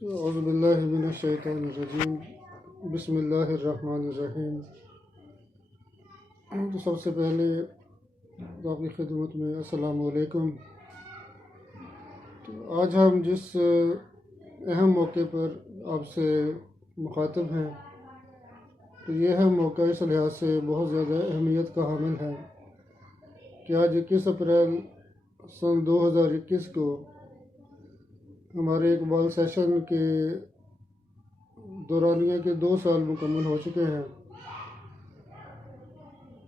اعوذ باللہ من الشیطان الرجیم، بسم اللہ الرحمن الرحیم۔ تو سب سے پہلے آپ کی خدمت میں السلام علیکم۔ تو آج ہم جس اہم موقع پر آپ سے مخاطب ہیں، تو یہ اہم موقع اس لحاظ سے بہت زیادہ اہمیت کا حامل ہے کہ آج 21 اپریل سن 2021 کو ہمارے اقبال سیشن کے دورانیہ کے 2 سال مکمل ہو چکے ہیں۔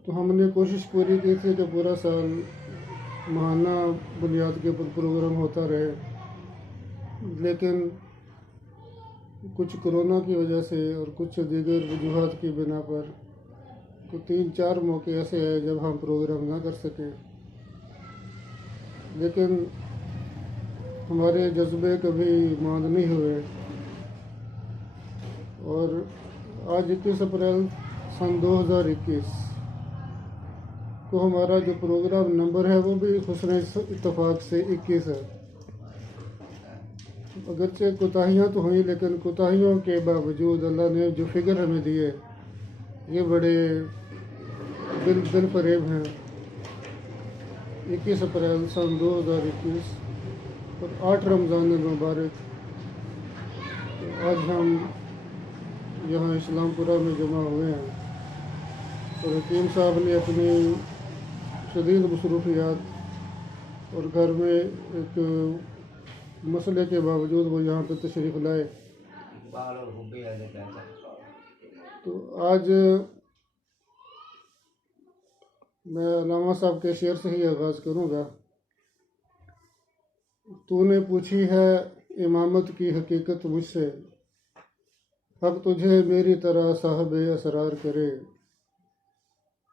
تو ہم نے کوشش پوری کی تھی کہ پورا سال ماہانہ بنیاد کے اوپر پروگرام ہوتا رہے، لیکن کچھ کرونا کی وجہ سے اور کچھ دیگر وجوہات کی بنا پر 3-4 موقع ایسے آئے جب ہم پروگرام نہ کر سکے، لیکن ہمارے جذبے کبھی ماند نہیں ہوئے، اور آج 21 اپریل سن 2021 کو ہمارا جو پروگرام نمبر ہے وہ بھی حسن اتفاق سے 21 ہے۔ اگرچہ کوتاہیاں تو ہوئیں، لیکن کوتاہیوں کے باوجود اللہ نے جو فگر ہمیں دیے یہ بڑے دل فریب ہیں۔ 21 اپریل سن 2021 اور 8 رمضان المبارک، آج ہم یہاں اسلام پورہ میں جمع ہوئے ہیں، اور حکیم صاحب نے اپنی شدید مصروفیات اور گھر میں ایک مسئلے کے باوجود وہ یہاں پہ تشریف لائے۔ تو آج میں علامہ صاحب کے شعر سے ہی آغاز کروں گا۔ تو نے پوچھی ہے امامت کی حقیقت مجھ سے، حق تجھے میری طرح صاحب اسرار کرے،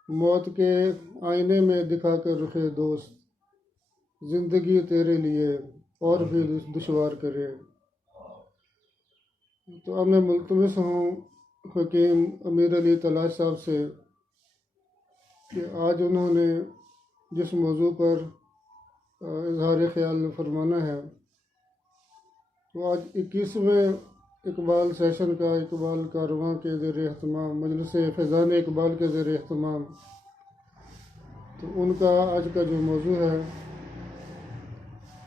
موت کے آئینے میں دکھا کر رخ دوست، زندگی تیرے لیے اور بھی دشوار کرے۔ تو اب میں ملتمس ہوں حکیم امیر علی تلاش صاحب سے کہ آج انہوں نے جس موضوع پر اظہار خیال فرمانا ہے، تو آج 21ویں اقبال سیشن کا اقبال کارواں کے زیر اہتمام، مجلس فیضان اقبال کے زیر اہتمام، تو ان کا آج کا جو موضوع ہے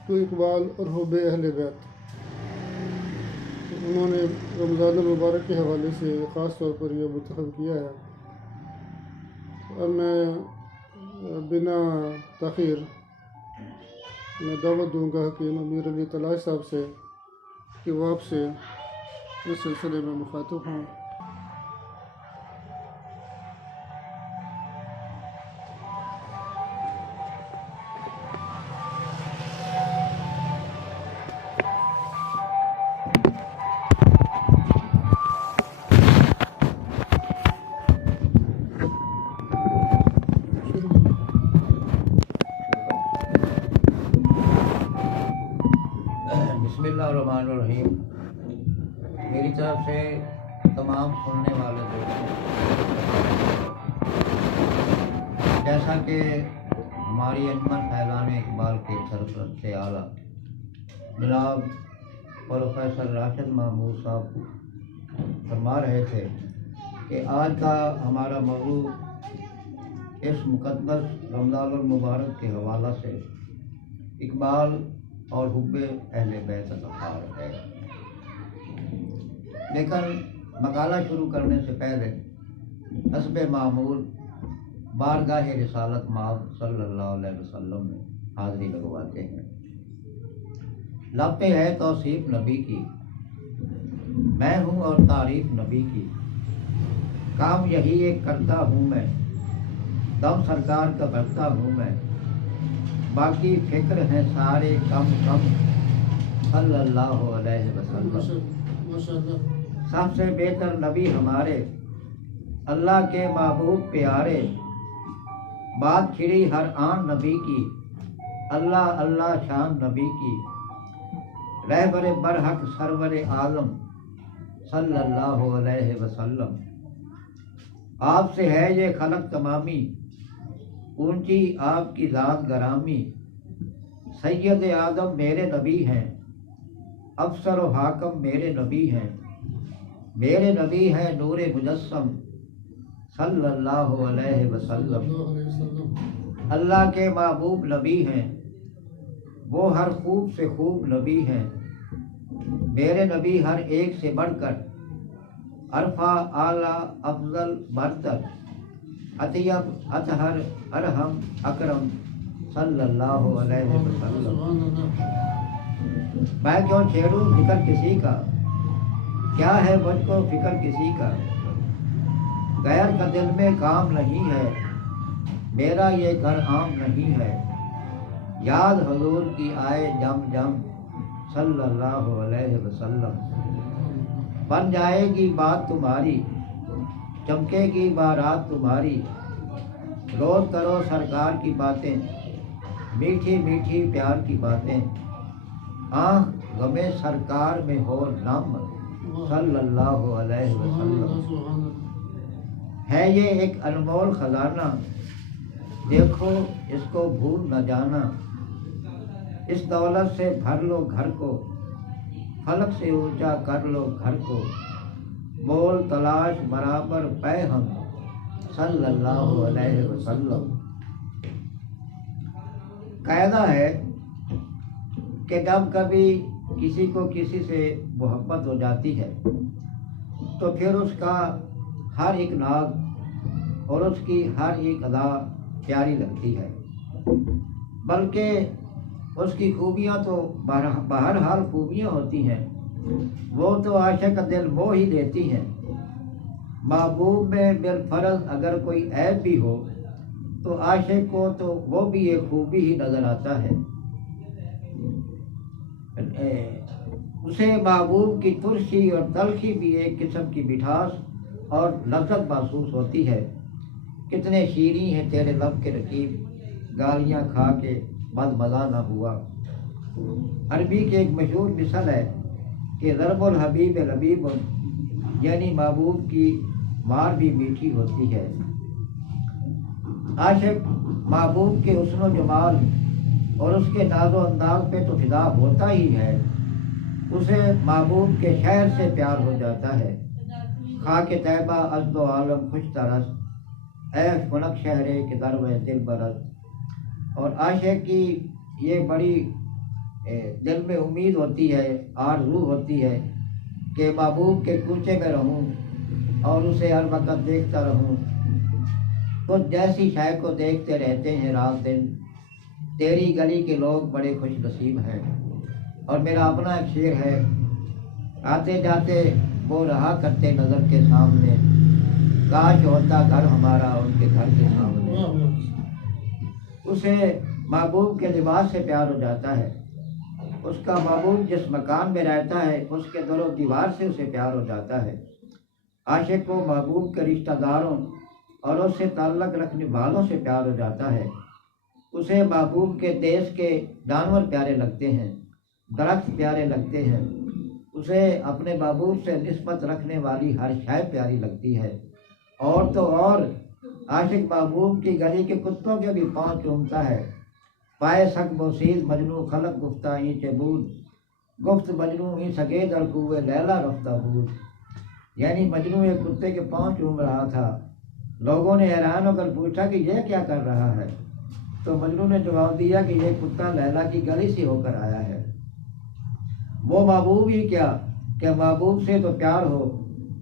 تو اقبال اور حب اہل بیت، تو انہوں نے رمضان المبارک کے حوالے سے خاص طور پر یہ منتخب کیا ہے۔ اب میں بنا تاخیر میں دعوت دوں گا حکیم امیر علی تلاش صاحب سے کہ وہ آپ سے اس سلسلے میں مخاطب ہوں۔ بسم اللہ الرحمن الرحیم۔ میری طرف سے تمام سننے والے دوستوں، جیسا کہ ہماری انجمن فیضان اقبال کے سرپرست اعلیٰ جناب پروفیسر راشد محمود صاحب فرما رہے تھے کہ آج کا ہمارا موضوع اس مقدس رمضان المبارک کے حوالہ سے اقبال اور حب اہل بیت الاطہار ہے۔ لیکن مقالہ شروع کرنے سے پہلے حسب معمول بارگاہ رسالت مآب صلی اللہ علیہ وسلم میں حاضری لگواتے ہیں۔ لب پہ ہے توصیف نبی کی، میں ہوں اور تعریف نبی کی، کام یہی ایک کرتا ہوں میں، دم سرکار کا بھرتا ہوں میں، باقی فکر ہیں سارے کم کم، صلی اللہ علیہ وسلم۔ سب سے بہتر نبی ہمارے، اللہ کے محبوب پیارے، بات چھڑی ہر آن نبی کی، اللہ اللہ شان نبی کی، رہبر برحق سرور عالم، صلی اللہ علیہ وسلم۔ آپ سے ہے یہ خلق تمامی، اونچی آپ کی ذات گرامی، سید آدم میرے نبی ہیں، افسر و حاکم میرے نبی ہیں، میرے نبی ہے نور مجسم صلی اللہ علیہ وسلم۔ اللہ کے محبوب نبی ہیں، وہ ہر خوب سے خوب نبی ہیں، میرے نبی ہر ایک سے بڑھ کر عرفہ، اعلیٰ، افضل، برتر، اطیب، اطہر، ارحم، اکرم صلی اللہ علیہ وسلم۔ میں کیوں چھیڑوں ذکر کسی کا، کیا ہے مجھ کو فکر کسی کا، غیر کا دل میں کام نہیں ہے، میرا یہ گھر عام نہیں ہے، یاد حضور کی آئے جم جم صلی اللہ علیہ وسلم۔ بن جائے گی بات تمہاری، چمکے گی بارات تمہاری، روز کرو سرکار کی باتیں، میٹھی میٹھی پیار کی باتیں، آنکھ غم سرکار میں ہو نم صلی اللہ علیہ وسلم۔ ہے یہ ایک انمول خزانہ، دیکھو اس کو بھول نہ جانا، اس دولت سے بھر لو گھر کو، فلک سے اونچا کر لو گھر کو، بول تلاش برابر پے ہم صلی اللہ علیہ وسلم۔ قاعدہ ہے کہ جب کبھی کسی کو کسی سے محبت ہو جاتی ہے تو پھر اس کا ہر ایک ناز اور اس کی ہر ایک ادا پیاری لگتی ہے، بلکہ اس کی خوبیاں تو بہرحال خوبیاں ہوتی ہیں، وہ تو عاشق کا دل موہ ہی لیتی ہیں۔ محبوب میں بالفرض اگر کوئی عیب بھی ہو تو عاشق کو تو وہ بھی ایک خوبی ہی نظر آتا ہے، اسے محبوب کی ترشی اور تلخی بھی ایک قسم کی مٹھاس اور لذت محسوس ہوتی ہے۔ کتنے شیریں ہیں تیرے لب کے رقیب، گالیاں کھا کے بد مزہ نہ ہوا۔ عربی کی ایک مشہور مثل ہے کہ ضرب الحبیب لبیب، یعنی محبوب کی مار بھی میٹھی ہوتی ہے۔ عاشق محبوب کے حسن و جمال اور اس کے ناز و انداز پہ تو فدا ہوتا ہی ہے، اسے محبوب کے شہر سے پیار ہو جاتا ہے۔ خاک طیبہ ازد و عالم خوش ترس، اے خنک شہرے کے درو دل برس۔ اور عاشق کی یہ بڑی دل میں امید ہوتی ہے، آرزو ہوتی ہے کہ محبوب کے کوچے میں رہوں اور اسے ہر وقت دیکھتا رہوں۔ تو جیسی شے کو دیکھتے رہتے ہیں رات دن، تیری گلی کے لوگ بڑے خوش نصیب ہیں۔ اور میرا اپنا ایک شعر ہے، آتے جاتے وہ رہا کرتے نظر کے سامنے، کاش ہوتا گھر ہمارا ان کے گھر کے سامنے۔ اسے محبوب کے لباس سے پیار ہو جاتا ہے، اس کا محبوب جس مکان میں رہتا ہے اس کے در و دیوار سے اسے پیار ہو جاتا ہے۔ عاشق کو محبوب کے رشتہ داروں اور اس سے تعلق رکھنے والوں سے پیار ہو جاتا ہے، اسے محبوب کے دیش کے جانور پیارے لگتے ہیں، درخت پیارے لگتے ہیں، اسے اپنے محبوب سے نسبت رکھنے والی ہر شے پیاری لگتی ہے۔ اور تو اور عاشق محبوب کی گلی کے کتوں کے بھی پاؤں چومتا ہے۔ پائے سک بوسیز مجنو خلق گفتہ این چبود، گفت مجنو این سگے در کوئے لیلا رفتہ بود۔ یعنی مجنو ایک کتے کے پاؤں چوم رہا تھا، لوگوں نے حیران ہو کر پوچھا کہ یہ کیا کر رہا ہے، تو مجنو نے جواب دیا کہ یہ کتا لیلا کی گلی سے ہو کر آیا ہے۔ وہ محبوب ہی کیا کہ محبوب سے تو پیار ہو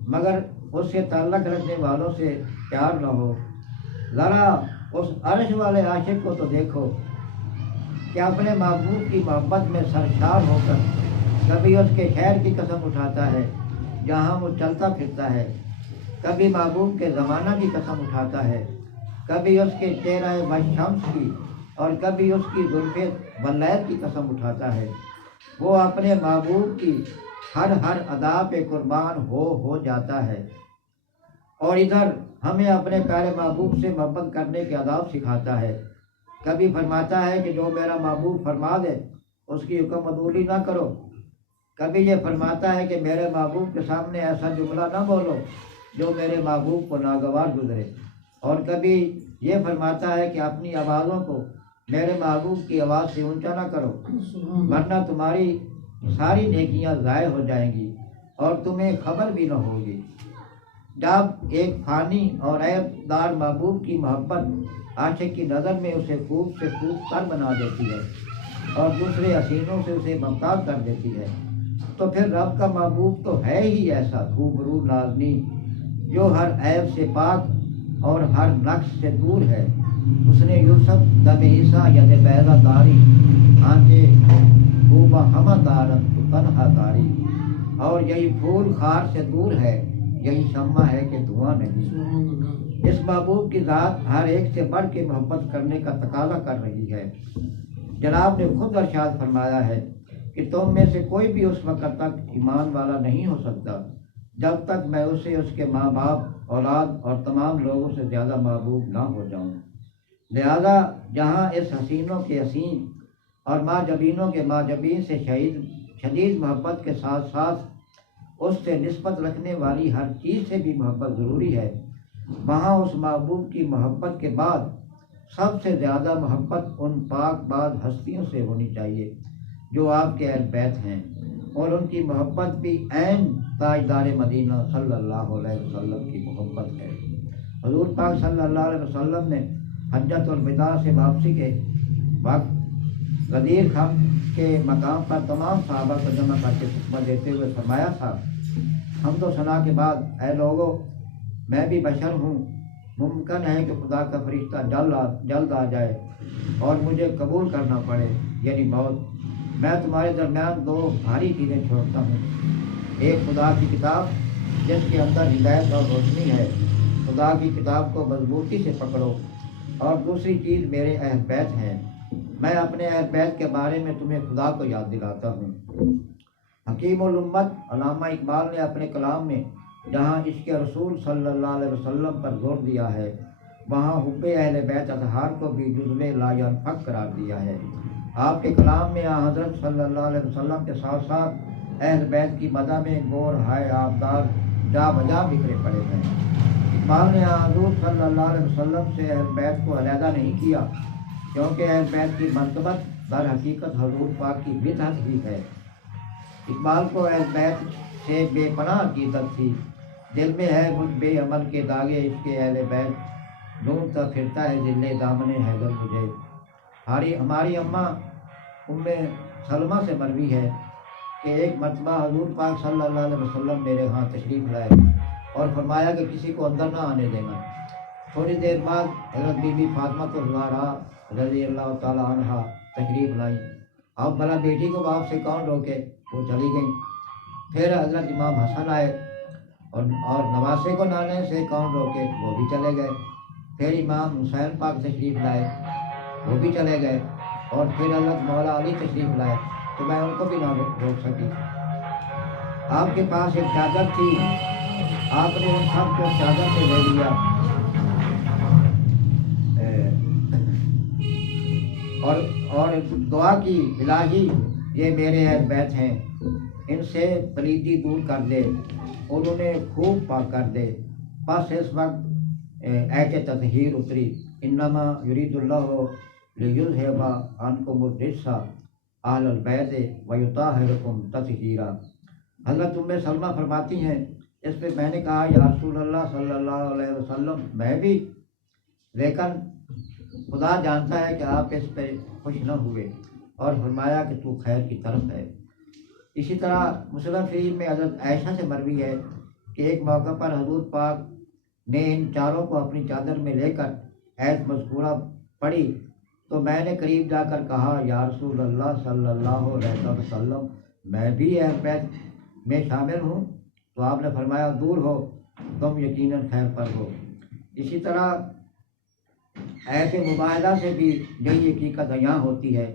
مگر اس سے تعلق رکھنے والوں سے پیار نہ ہو۔ ذرا اس عرش والے عاشق کو تو دیکھو کہ اپنے محبوب کی محبت میں سرشار ہو کر کبھی اس کے شہر کی قسم اٹھاتا ہے جہاں وہ چلتا پھرتا ہے، کبھی محبوب کے زمانہ کی قسم اٹھاتا ہے، کبھی اس کے چہرہ بشمس کی اور کبھی اس کی زلف بلید کی قسم اٹھاتا ہے۔ وہ اپنے محبوب کی ہر ادا پہ قربان ہو جاتا ہے، اور ادھر ہمیں اپنے پیارے محبوب سے محبت کرنے کے آداب سکھاتا ہے۔ کبھی فرماتا ہے کہ جو میرا محبوب فرما دے اس کی حکم عدولی نہ کرو، کبھی یہ فرماتا ہے کہ میرے محبوب کے سامنے ایسا جملہ نہ بولو جو میرے محبوب کو ناگوار گزرے، اور کبھی یہ فرماتا ہے کہ اپنی آوازوں کو میرے محبوب کی آواز سے اونچا نہ کرو ورنہ تمہاری ساری نیکیاں ضائع ہو جائیں گی اور تمہیں خبر بھی نہ ہوگی۔ جب ایک فانی اور عیب دار محبوب کی محبت عاشق کی نظر میں اسے خوب سے خوب تر بنا دیتی ہے اور دوسرے حسینوں سے اسے ممتاز کر دیتی ہے، تو پھر رب کا محبوب تو ہے ہی ایسا خوبرو نازنی جو ہر عیب سے پاک اور ہر نقص سے دور ہے۔ اس نے یوسف دم عیسیٰ ید بیضا داری آنچے خوبہ ہمہ دارن تو تنہا داری، اور یہی پھول خار سے دور ہے، یہی شمع ہے کہ دھواں نہیں۔ سبحان اللہ۔ اس محبوب کی ذات ہر ایک سے بڑھ کے محبت کرنے کا تقاضا کر رہی ہے۔ جناب نے خود ارشاد فرمایا ہے کہ تم میں سے کوئی بھی اس وقت تک ایمان والا نہیں ہو سکتا جب تک میں اسے اس کے ماں باپ، اولاد اور تمام لوگوں سے زیادہ محبوب نہ ہو جاؤں۔ لہذا جہاں اس حسینوں کے حسین اور ماں جبینوں کے ماں جبین سے شدید محبت کے ساتھ ساتھ اس سے نسبت رکھنے والی ہر چیز سے بھی محبت ضروری ہے، وہاں اس محبوب کی محبت کے بعد سب سے زیادہ محبت ان پاک باز ہستیوں سے ہونی چاہیے جو آپ کے اہل بیت ہیں، اور ان کی محبت بھی عین تاجدار مدینہ صلی اللہ علیہ وسلم کی محبت ہے۔ حضور پاک صلی اللہ علیہ وسلم نے حجۃ الوداع سے واپسی کے وقت غدیر خم کے مقام پر تمام صحابہ کو جمع کر کے خطبہ دیتے ہوئے فرمایا تھا، حمد و ثنا کے بعد اے لوگو، میں بھی بشر ہوں، ممکن ہے کہ خدا کا فرشتہ جلد آ جائے اور مجھے قبول کرنا پڑے، یعنی موت۔ میں تمہارے درمیان دو بھاری چیزیں چھوڑتا ہوں، ایک خدا کی کتاب جس کے اندر ہدایت اور روشنی ہے، خدا کی کتاب کو مضبوطی سے پکڑو، اور دوسری چیز میرے اہل بیت ہیں، میں اپنے اہل بیت کے بارے میں تمہیں خدا کو یاد دلاتا ہوں۔ حکیم الامت علامہ اقبال نے اپنے کلام میں جہاں عشق رسول صلی اللہ علیہ وسلم پر زور دیا ہے، وہاں حب اہل بیت اطہار کو بھی جزو لا ینفک قرار دیا ہے۔ آپ کے کلام میں حضرت صلی اللہ علیہ وسلم کے ساتھ ساتھ اہل بیت کی مدح میں گور ہائے آبدار جا بجا بکھرے پڑے ہیں۔ اقبال نے حضور صلی اللہ علیہ وسلم سے اہل بیت کو علیحدہ نہیں کیا، کیونکہ اہل بیت کی مرتبت در حقیقت حضور پاک کی بدعت ہی ہے۔ اقبال کو اہل بیت سے بے پناہ عقیدت تھی، دل میں ہے مجھ بے عمل کے داغے عشق اہل بیت، ڈھونڈتا پھرتا ہے ذل دامن حیدر مجھے۔ ہماری اماں ام سلمہ سے مروی ہے کہ ایک مرتبہ حضور پاک صلی اللہ علیہ وسلم میرے ہاں تشریف لائے اور فرمایا کہ کسی کو اندر نہ آنے دینا۔ تھوڑی دیر بعد حضرت بی بی فاطمہ الزہرا رضی اللہ تعالیٰ عنہا تشریف لائیں۔ اب بھلا بیٹی کو باپ سے کون روکے، وہ چلی گئیں۔ پھر حضرت امام حسن آئے اور نواسے کو لانے سے کون روکے، وہ بھی چلے گئے۔ پھر امام حسین پاک تشریف لائے، وہ بھی چلے گئے، اور پھر حضرت مولا علی تشریف لائے تو میں ان کو بھی نہ روک سکی۔ آپ کے پاس ایک چادر تھی، آپ نے ان سب کو چادر سے لے لیا اور دعا کی، الہی یہ میرے اہل بیت ہیں، ان سے پلیدی دور کر دے، انہوں نے خوب پاک کر دے۔ بس اس وقت ایت تطہیر اتری، انما یرید اللہ لیذہب عنکم الرجس اہل البیت ویطہرکم تطہیرا۔ حضرت ام سلمہ فرماتی ہیں، اس پہ میں نے کہا یا رسول اللہ صلی اللہ علیہ وسلم میں بھی، لیکن خدا جانتا ہے کہ آپ اس پہ خوش نہ ہوئے، اور فرمایا کہ تو خیر کی طرف ہے۔ اسی طرح مسلم شریف میں حضرت عائشہ سے مروی ہے کہ ایک موقع پر حضور پاک نے ان چاروں کو اپنی چادر میں لے کر ایت مذکورہ پڑھی تو میں نے قریب جا کر کہا یا رسول اللہ صلی اللہ علیہ وسلم میں بھی اہل بیت میں شامل ہوں، تو آپ نے فرمایا دور ہو، تم یقیناً خیر پر ہو۔ اسی طرح ایت مباہدہ سے بھی یہی حقیقت بیان ہوتی ہے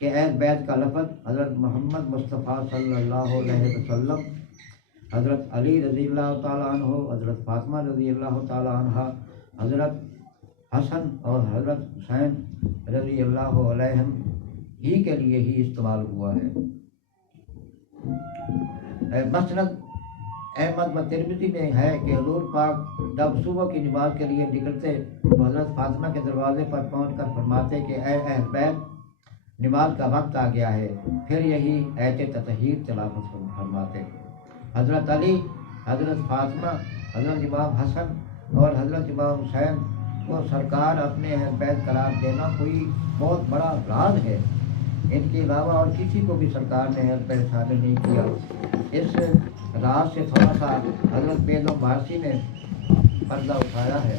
کہ اہل بیت کا لفظ حضرت محمد مصطفیٰ صلی اللہ علیہ وسلم، حضرت علی رضی اللہ تعالیٰ عنہ، حضرت فاطمہ رضی اللہ تعالیٰ عنہ، حضرت حسن اور حضرت حسین رضی اللہ علیہم ہی کے لیے ہی استعمال ہوا ہے۔ مسند احمد و ترمذی میں ہے کہ حضور پاک جب صبح کی نماز کے لیے نکلتے تو حضرت فاطمہ کے دروازے پر پہنچ کر فرماتے کہ اے اہل بیت، نماز کا وقت آ گیا ہے، پھر یہی ایت تطہیر تلاوت فرماتے۔ حضرت علی، حضرت فاطمہ، حضرت امام حسن اور حضرت امام حسین کو سرکار اپنے اہل بیت قرار دینا کوئی بہت بڑا راز ہے۔ ان کے علاوہ اور کسی کو بھی سرکار نے اہل بیت شامل نہیں کیا۔ اس راز سے تھوڑا سا حضرت بیگم بارسی نے پردہ اٹھایا ہے۔